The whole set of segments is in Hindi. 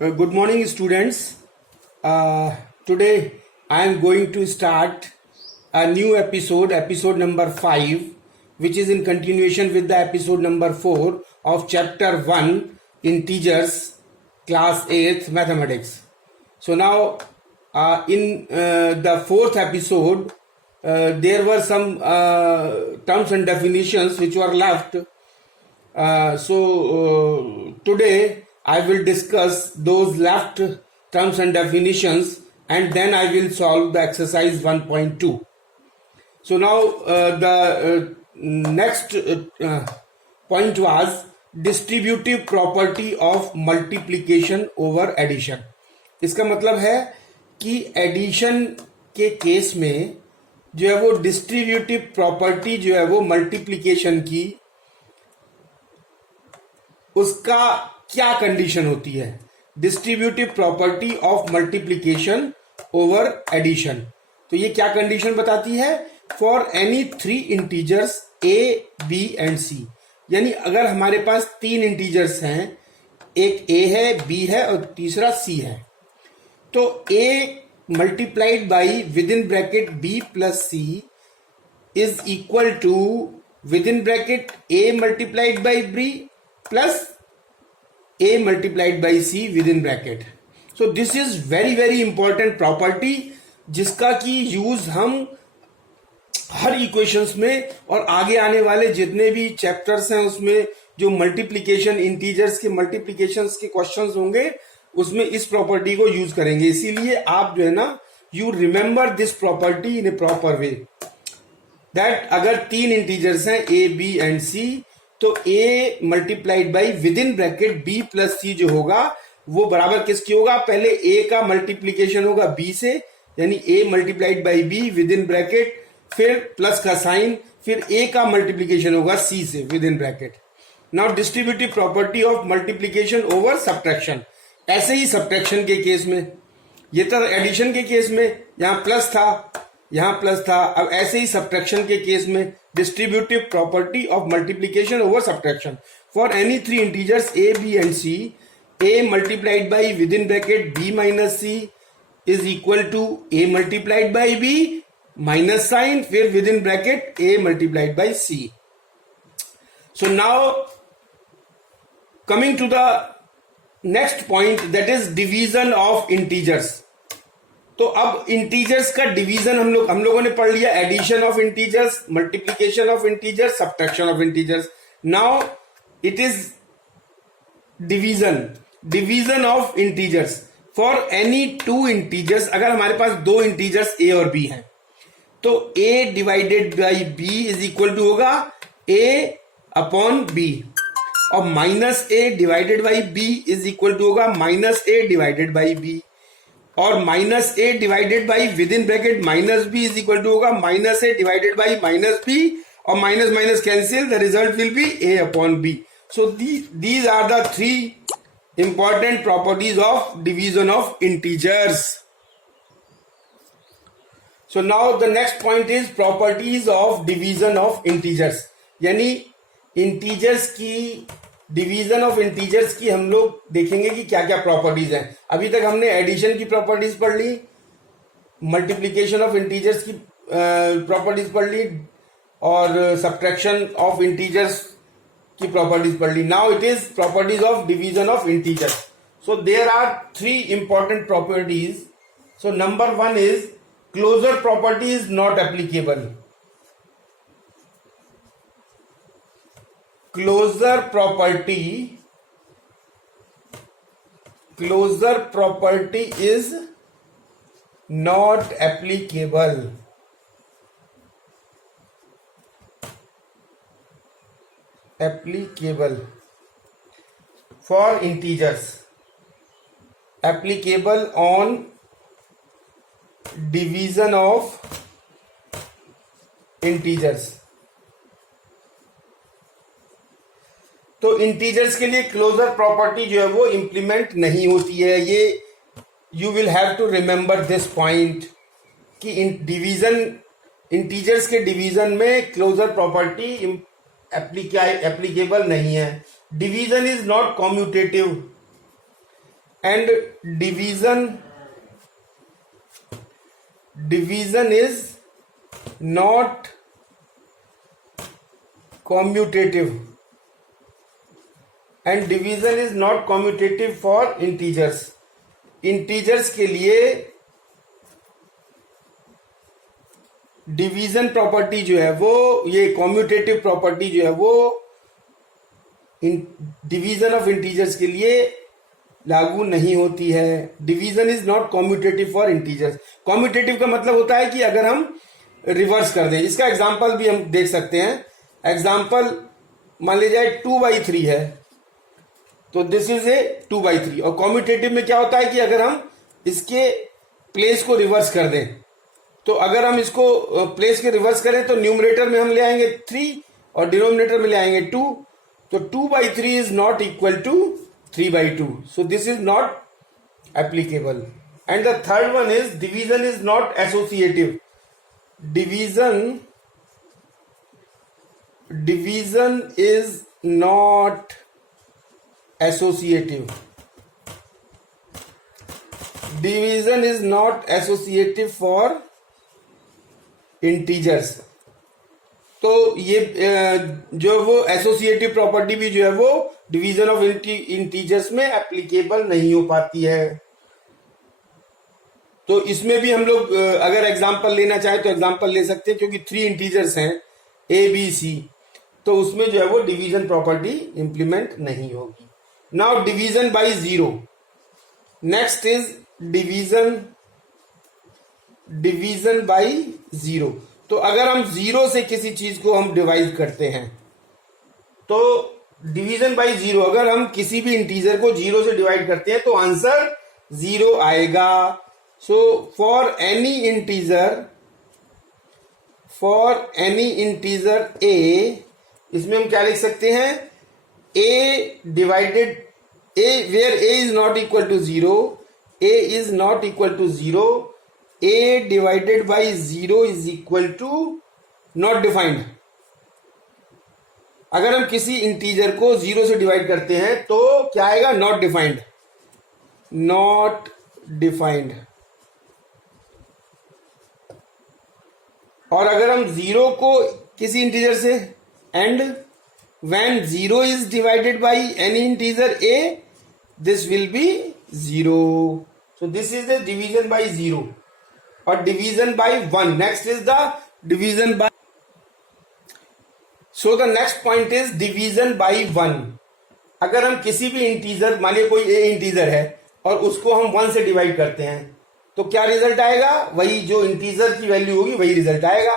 Good morning, students. Today I am going to start a new episode number 5, which is in continuation with the episode number 4 of chapter 1, Integers, class 8th Mathematics. So now in the fourth episode, there were some terms and definitions which were left. Today I will discuss those left terms and definitions, and then I will solve the exercise 1.2. So now the next point was distributive property of multiplication over addition. इसका मतलब है कि एडिशन के केस में जो है वो डिस्ट्रीब्यूटिव प्रॉपर्टी जो है वो मल्टीप्लिकेशन की, उसका क्या कंडीशन होती है. Distributive property of multiplication over addition. तो ये क्या कंडीशन बताती है? For any three integers A B and C. यानी अगर हमारे पास तीन इंटीजर्स हैं, एक ए है, बी है और तीसरा सी है, तो A multiplied by with in bracket B plus C is equal to with in bracket A multiplied by B plus a multiplied by c within bracket. So this is very important property, जिसका की यूज हम हर इक्वेशंस में और आगे आने वाले जितने भी चैप्टर्स हैं उसमें जो मल्टीप्लिकेशन, इंटीजर्स के मल्टीप्लिकेशंस के क्वेश्चंस होंगे उसमें इस प्रॉपर्टी को यूज करेंगे. इसीलिए आप जो है ना, you remember this property in A proper way, that अगर तीन इंटीजर्स हैं ए बी एंड सी, तो a multiplied by with in bracket b plus C जो होगा वो बराबर किसकी होगा? पहले a का मल्टीप्लीकेशन होगा b से, यानी a multiplied by b with in bracket, फिर प्लस का साइन, फिर a का मल्टीप्लीकेशन होगा c से with in bracket. Now distributive property of multiplication over subtraction. ऐसे ही सब्ट्रैक्शन के केस में, ये तो एडिशन के केस में यहां प्लस था, यहां प्लस था. अब ऐसे ही सब्ट्रैक्शन के केस में distributive property of multiplication over subtraction. For any three integers A B and C, A multiplied by with in bracket B minus C is equal to A multiplied by B minus sign, फिर with in bracket A multiplied by C. So now coming to the next point, that is division of integers. तो अब इंटीजर्स का डिवीजन हम लोगों ने पढ़ लिया. Addition of integers, multiplication of integers, subtraction of integers. Now it is division of integers for any two integers. अगर हमारे पास दो इंटीजर्स ए और बी हैं, तो A divided by B is equal to होगा ए अपॉन बी, और minus A divided by B is equal to होगा minus A divided by B, और minus A divided by with in bracket minus B is equal to होगा minus A divided by minus B, और minus minus cancel, the result will be A upon B. So these are the three important properties of division of integers. So now the next point is properties of division of integers. यानी इंटीजर्स की, डिवीजन ऑफ इंटीजर्स की हम लोग देखेंगे कि क्या क्या प्रॉपर्टीज हैं. अभी तक हमने एडिशन की प्रॉपर्टीज पढ़ ली, मल्टीप्लिकेशन ऑफ इंटीजर्स की प्रॉपर्टीज पढ़ ली, और सब्ट्रैक्शन ऑफ इंटीजर्स की प्रॉपर्टीज पढ़ ली. Now it is properties of division of integers. So there are three important properties. So number one is closure property is not applicable. Closure property is not applicable. For integers, applicable on division of integers. तो इंटीजर्स के लिए क्लोजर प्रॉपर्टी जो है वो इंप्लीमेंट नहीं होती है. ये you will have to remember this point कि डिवीजन, इंटीजर्स के डिवीजन में क्लोजर प्रॉपर्टी एप्लीकेबल नहीं है. Division is not commutative. and division is not commutative, and division is not commutative for integers. Integers के लिए डिवीजन प्रॉपर्टी जो है वो, ये कॉम्यूटेटिव प्रॉपर्टी जो है वो डिवीजन ऑफ इंटीजर्स के लिए लागू नहीं होती है. Division is not commutative for integers. Commutative का मतलब होता है कि अगर हम रिवर्स कर दें. इसका एग्जांपल भी हम देख सकते हैं. एग्जांपल मान लीजिए 2/3 है, तो दिस इज ए 2/3. और कॉम्यूटेटिव में क्या होता है कि अगर हम इसके प्लेस को रिवर्स कर दें, तो अगर हम इसको प्लेस के रिवर्स करें तो न्यूमरेटर में हम ले आएंगे 3 और डिनोमिनेटर में ले आएंगे 2. तो 2/3 is not equal to 3/2. So this is not applicable. And the third one is division is not associative. Division is not associative. Division is not associative for integers. तो ये जो वो एसोसिएटिव प्रॉपर्टी भी जो है वो डिवीजन ऑफ इंटीजर्स में एप्लीकेबल नहीं हो पाती है. तो इसमें भी हम लोग अगर एग्जांपल लेना चाहें तो एग्जांपल ले सकते हैं, क्योंकि 3 इंटीजर्स हैं ए बी सी, तो उसमें जो है वो डिवीजन प्रॉपर्टी इंप्लीमेंट नहीं होगी. Now division bye 0. Next is division bye 0. तो अगर हम 0 से किसी चीज को हम डिवाइड करते हैं, तो डिवीजन बाय 0, अगर हम किसी भी इंटीजर को 0 से डिवाइड करते हैं तो आंसर 0 आएगा. So for any integer a, इसमें हम क्या लिख सकते हैं, a divided a, where a is not equal to 0, a is not equal to 0, a divided by 0 is equal to not defined. अगर हम किसी इंटीजर को 0 से डिवाइड करते हैं तो क्या आएगा, नॉट डिफाइंड. Not defined. और अगर हम 0 को किसी इंटीजर से, and when 0 is divided by any integer a, this will B 0. So this is the division bye 0. और division bye 1. Next is the division bye. So the next point is division bye 1. अगर हम किसी भी इंटीजर, मान लीजिए कोई a इंटीजर है और उसको हम 1 से डिवाइड करते हैं, तो क्या रिजल्ट आएगा, वही जो इंटीजर की वैल्यू होगी वही रिजल्ट आएगा.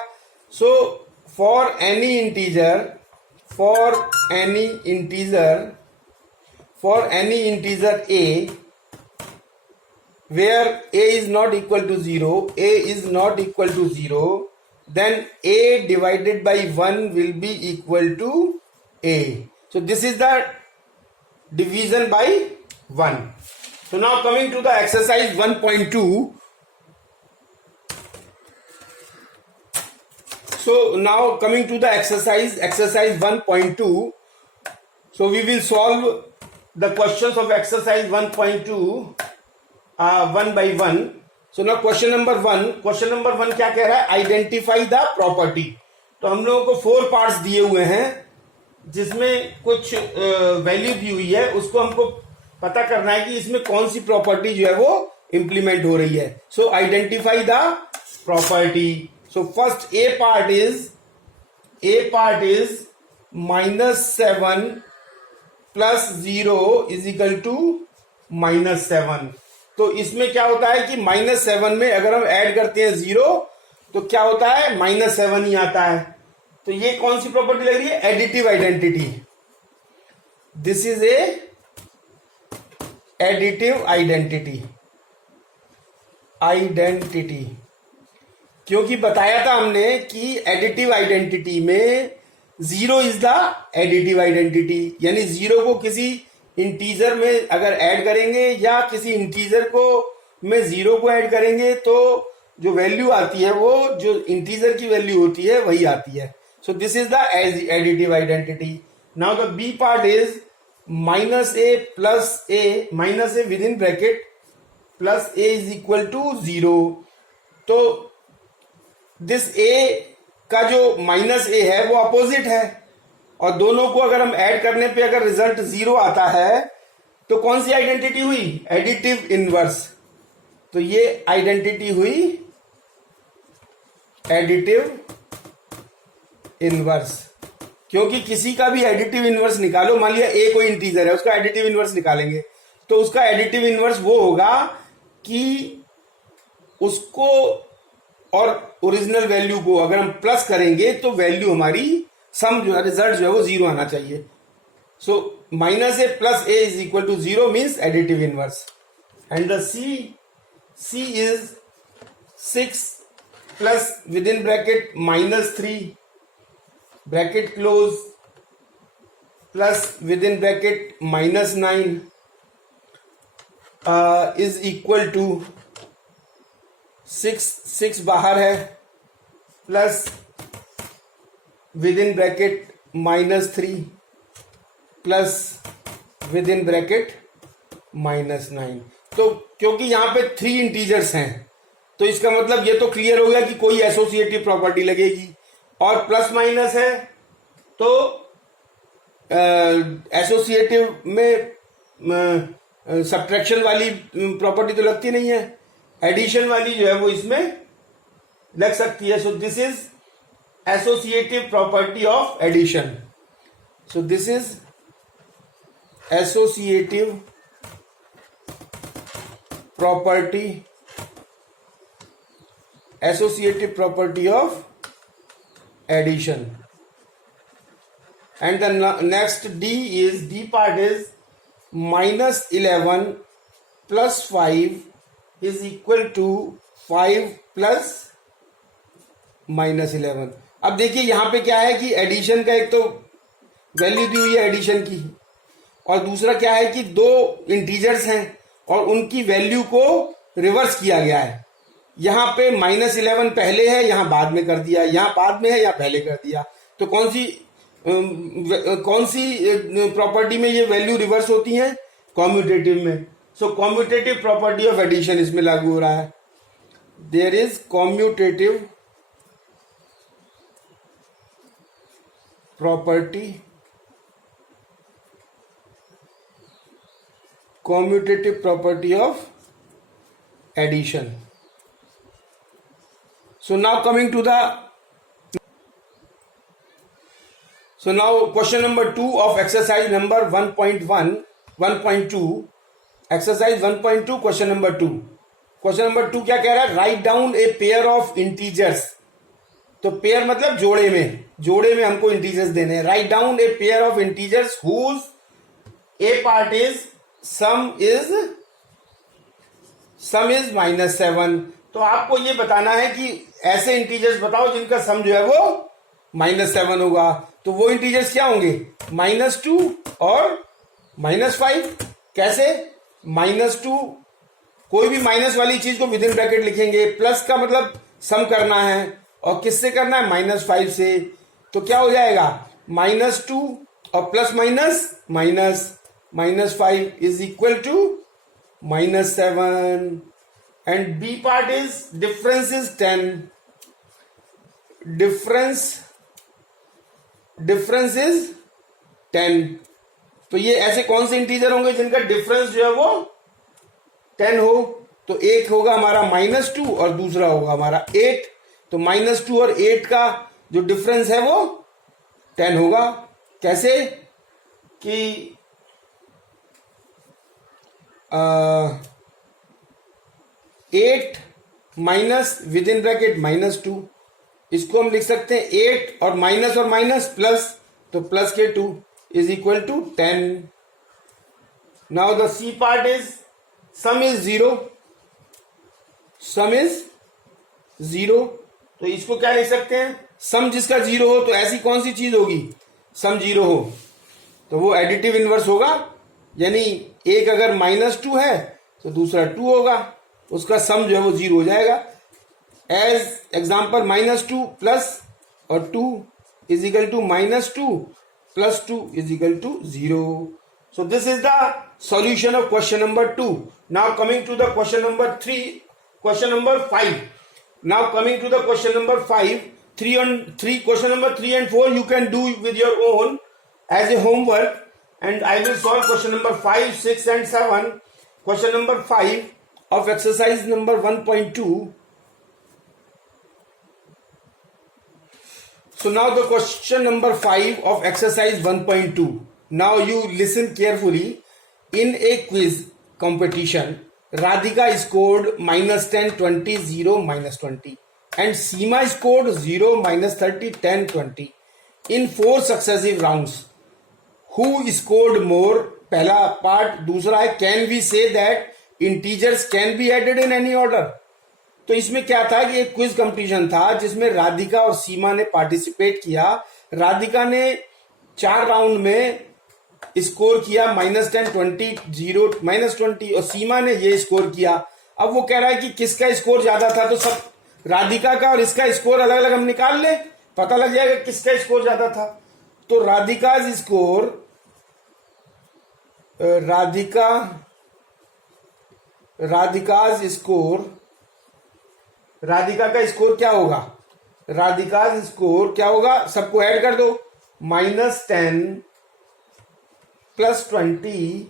So for any integer a, where a is not equal to 0, then a divided by 1 will be equal to a. So this is the division by 1. So now coming to the exercise 1.2. So now coming to the exercise 1.2. So we will solve the questions of exercise 1.2 one by one. So now question number 1 क्या कह रहा है, आइडेंटिफाई द प्रॉपर्टी. तो हम लोगों को 4 पार्ट्स दिए हुए हैं जिसमें कुछ वैल्यू दी हुई है, उसको हमको पता करना है कि इसमें कौन सी प्रॉपर्टी जो है वो इंप्लीमेंट हो रही है. सो identify the property. So first A part is -7 + 0 = -7. तो इसमें क्या होता है कि -7 में अगर हम ऐड करते हैं 0 तो क्या होता है, -7 ही आता है. तो ये कौन सी प्रॉपर्टी लग रही है, additive identity. This is a additive identity. क्योंकि बताया था हमने कि एडिटिव आइडेंटिटी में 0 इज द एडिटिव आइडेंटिटी, यानी 0 को किसी इंटीजर में अगर ऐड करेंगे या किसी इंटीजर को में 0 को ऐड करेंगे तो जो वैल्यू आती है वो जो इंटीजर की वैल्यू होती है वही आती है. So this is the additive identity. Now the b part is minus a plus a, minus a with in bracket plus a is equal to 0। तो दिस ए का जो माइनस ए है वो अपोजिट है, और दोनों को अगर हम ऐड करने पे अगर रिजल्ट 0 आता है तो कौन सी आइडेंटिटी हुई? Additive inverse. तो ये आइडेंटिटी हुई एडिटिव इनवर्स, क्योंकि किसी का भी एडिटिव इनवर्स निकालो, मान लिया ए कोई इंटीजर है, उसका एडिटिव इनवर्स निकालेंगे तो उसका एडिटिव इनवर्स वो होगा कि उसको और ओरिजिनल वैल्यू को अगर हम प्लस करेंगे तो वैल्यू हमारी सम जो है, रिजल्ट जो है वो 0 आना चाहिए। So minus a plus a is equal to 0 means additive inverse. And the c is 6 plus with in bracket -3 bracket close plus with in bracket -9 is equal to 6 बाहर है plus with in bracket -3 plus with in bracket -9। तो क्योंकि यहां पे 3 इंटीजर्स हैं तो इसका मतलब ये तो क्लियर हो गया कि कोई एसोसिएटिव प्रॉपर्टी लगेगी, और प्लस माइनस है तो एसोसिएटिव में सब्ट्रैक्शन वाली प्रॉपर्टी तो लगती नहीं है, एडिशन वाली जो है वो इसमें लग सकती है। So this is associative property of addition. So this is associative property of addition. And the next D part is -11 plus 5 is equal to 5 plus -11। अब देखिए यहां पे क्या है कि एडिशन का एक तो वैल्यू दी हुई है एडिशन की, और दूसरा क्या है कि 2 इंटीजर्स हैं और उनकी वैल्यू को रिवर्स किया गया है। यहां पे -11 पहले है, यहां बाद में कर दिया, यहां बाद में है, यहां पहले कर दिया। तो कौन सी प्रॉपर्टी में ये वैल्यू रिवर्स होती है? कॉम्यूटेटिव में। सो कॉम्यूटेटिव प्रॉपर्टी ऑफ एडिशन इसमें लागू हो रहा है। There is commutative property of addition. So now coming to question number 2 of exercise number 1.2, exercise 1.2 question number 2 क्या कह रहा है? Write down a pair of integers. तो पेयर मतलब जोड़े में हमको इंटीजर्स देने हैं। Write down a pair of integers whose a part is sum is -7। तो आपको ये बताना है कि ऐसे इंटीजर्स बताओ जिनका सम जो है वो -7 होगा। तो वो इंटीजर्स क्या होंगे? -2 और -5। कैसे? -2 कोई भी माइनस वाली चीज को विद इन ब्रैकेट लिखेंगे, प्लस का मतलब सम करना है, और किससे करना है? -5 से। तो क्या हो जाएगा? -2 और plus minus -5 is equal to -7। And B part is difference is 10. Difference is 10। तो ये ऐसे कौन से इंटीजर होंगे जिनका डिफरेंस जो है वो 10 हो? तो एक होगा हमारा -2 और दूसरा होगा हमारा 8। तो -2 और 8 का जो डिफरेंस है वो 10 होगा। कैसे? कि 8 माइनस विद इन ब्रैकेट -2, इसको हम लिख सकते हैं 8 और माइनस प्लस, तो प्लस के 2 is equal to 10। Now the c part is sum is 0। तो इसको क्या लिख सकते हैं? सम जिसका 0 हो, तो ऐसी कौन सी चीज होगी सम 0 हो? तो वो एडिटिव इनवर्स होगा, यानी एक अगर -2 है तो दूसरा 2 होगा, उसका सम जो है वो 0 हो जाएगा। एज एग्जाम्पल -2 प्लस और 2 is equal to -2 plus 2 is equal to 0। So this is the solution of question number 2. Now coming to the question number 3, question number 5. Now coming to the question number 5, question number 3 and 4 you can do with your own as a homework, and I will solve question number 5, 6 and 7. Question number 5 of exercise number 1.2. So now the question number 5 of exercise 1.2. Now you listen carefully. In a quiz competition, Radhika scored -10, 20, 0, -20 and Seema scored 0, -30, 10, 20 in 4 successive rounds. Who scored more? पहला पार्ट. दूसरा है can we say that integers can be added in any order. तो इसमें क्या था कि एक क्विज कंपटीशन था जिसमें राधिका और सीमा ने पार्टिसिपेट किया. राधिका ने 4 राउंड में स्कोर किया -10, 20, 0, -20 और सीमा ने ये स्कोर किया. अब वो कह रहा है कि किसका स्कोर ज्यादा था, तो सब राधिका का और इसका स्कोर अलग अलग हम निकाल ले, पता लग जाएगा किसका स्कोर ज्यादा था. तो राधिकाज स्कोर राधिका का स्कोर क्या होगा? राधिकाज स्कोर क्या होगा? सबको ऐड कर दो. -10 +20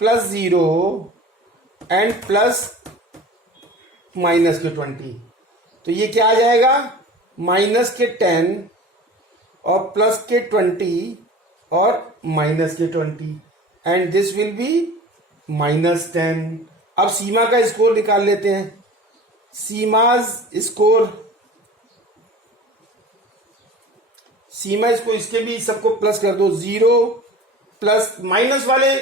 +0 एंड +-20. तो ये क्या आ जाएगा? -10 और +20 और -20 एंड दिस विल बी -10. अब सीमा का स्कोर निकाल लेते हैं. सीमा इसको इसके भी सबको प्लस कर दो. 0 प्लस माइनस वाले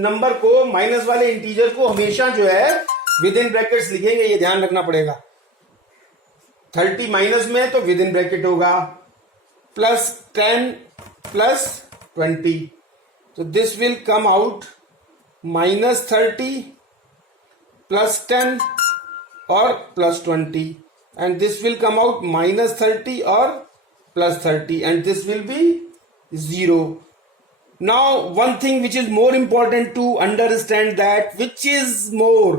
नंबर को, माइनस वाले इंटीजर को हमेशा जो है विद इन ब्रैकेट्स लिखेंगे, ये ध्यान रखना पड़ेगा. 30 माइनस में तो विद इन ब्रैकेट होगा. +10 +20. तो दिस विल कम आउट -30 +10 और +20 and this will come out -30 और +30 and this will B 0. Now one thing which is more important to understand, that which is more,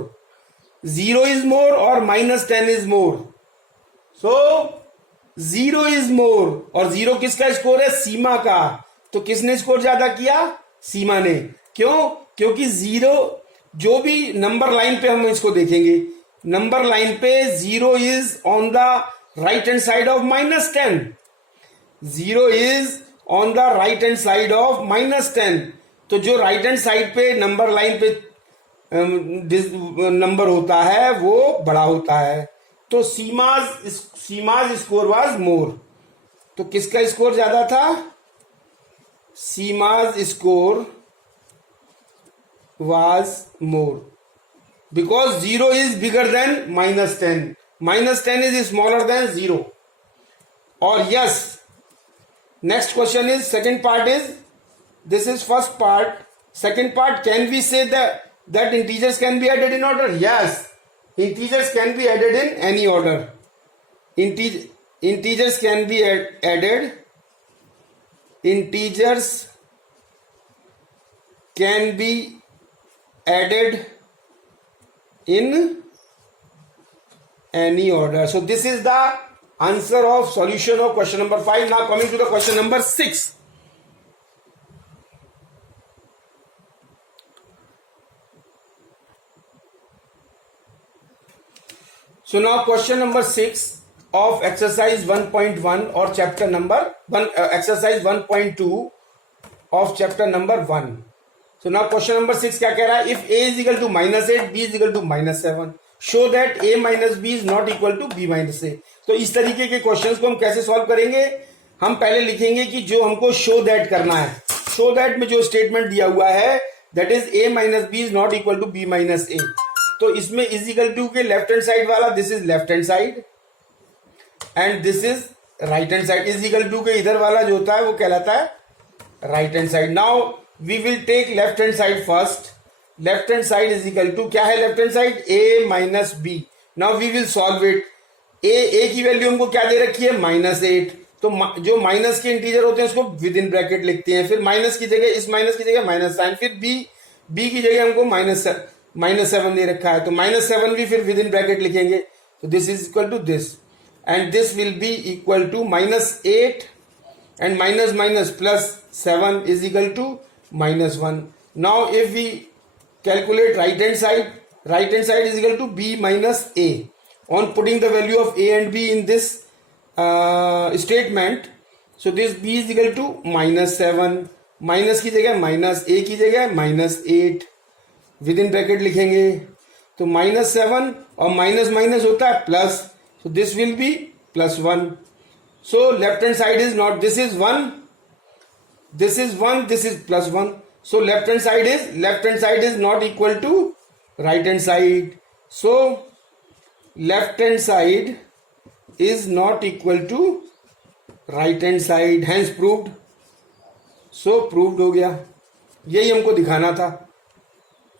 0 is more or -10 is more. So 0 is more. और 0 किसका स्कोर है? सीमा का. तो किसने स्कोर ज्यादा किया? सीमा ने. क्यों? क्योंकि 0 जो भी नंबर लाइन पे हम इसको देखेंगे, नंबर लाइन पे 0 is on the right hand side of -10. 0 is on the right hand side of -10. तो जो राइट हैंड साइड पे नंबर लाइन पे नंबर होता है वो बड़ा होता है. तो सीमाज स्कोर वाज मोर. तो किसका स्कोर ज्यादा था? Seema's score was more because 0 is bigger than -10. -10 is smaller than 0. और yes, next question is, second part is, this is first part. Second part, can we say that integers can be added in order? Yes, integers can be added in any order. Integers can be added. Integers can be added in any order. So this is the answer of solution of question number 5. Now coming to the question number 6. So now question number 6 of exercise 1.1 or chapter number 1, exercise 1.2 of chapter number 1. So now question number 6 क्या कह रहा है? If a is equal to -8, b is equal to -7, show that a minus b is not equal to b minus a. तो इस तरीके के क्वेश्चंस को हम कैसे सॉल्व करेंगे? हम पहले लिखेंगे कि जो हमको शो दैट करना है. शो दैट में जो स्टेटमेंट दिया हुआ है, that is a minus B is not equal to b minus a. तो इसमें इज इक्वल टू के लेफ्ट हैंड साइड वाला, this is left hand side and this is right hand side. Is equal to के इधर वाला जो होता है वो कहलाता है right hand side. Now we will take left hand side first. Left hand side is equal to, क्या है left hand side? a minus B. Now we will solve it. A की वैल्यू हमको क्या दे रखी है? -8. तो जो माइनस के इंटीजर होते हैं उसको विद इन ब्रैकेट लिखते हैं, फिर माइनस की जगह, इस माइनस की जगह माइनस साइन, फिर बी की जगह हमको -7 दे रखा है, तो -7 भी फिर विद इन ब्रैकेट लिखेंगे, तो this is equal to this, and this will be equal to -8 and minus plus 7 is equal to -1. Now if we calculate right hand side is equal to b minus a. On putting the value of a and b in this statement, so this b is equal to -7, minus की जगह माइनस, a की जगह -8, विद इन ब्रैकेट लिखेंगे, तो -7 और माइनस माइनस होता है plus, so this will be +1. So left hand side is not, this is 1, this is 1, this is +1. So left hand side is not equal to right hand side. So left hand side is not equal to right hand side, hence proved. So proved हो गया, यही हमको दिखाना था.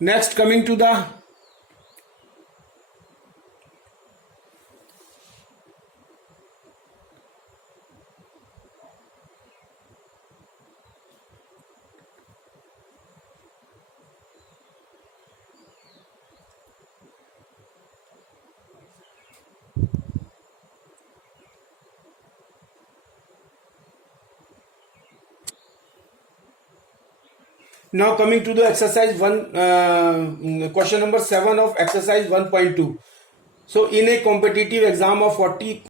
Next, coming to the now coming to the exercise 1, question number 7 of exercise 1.2. So in a competitive exam of 40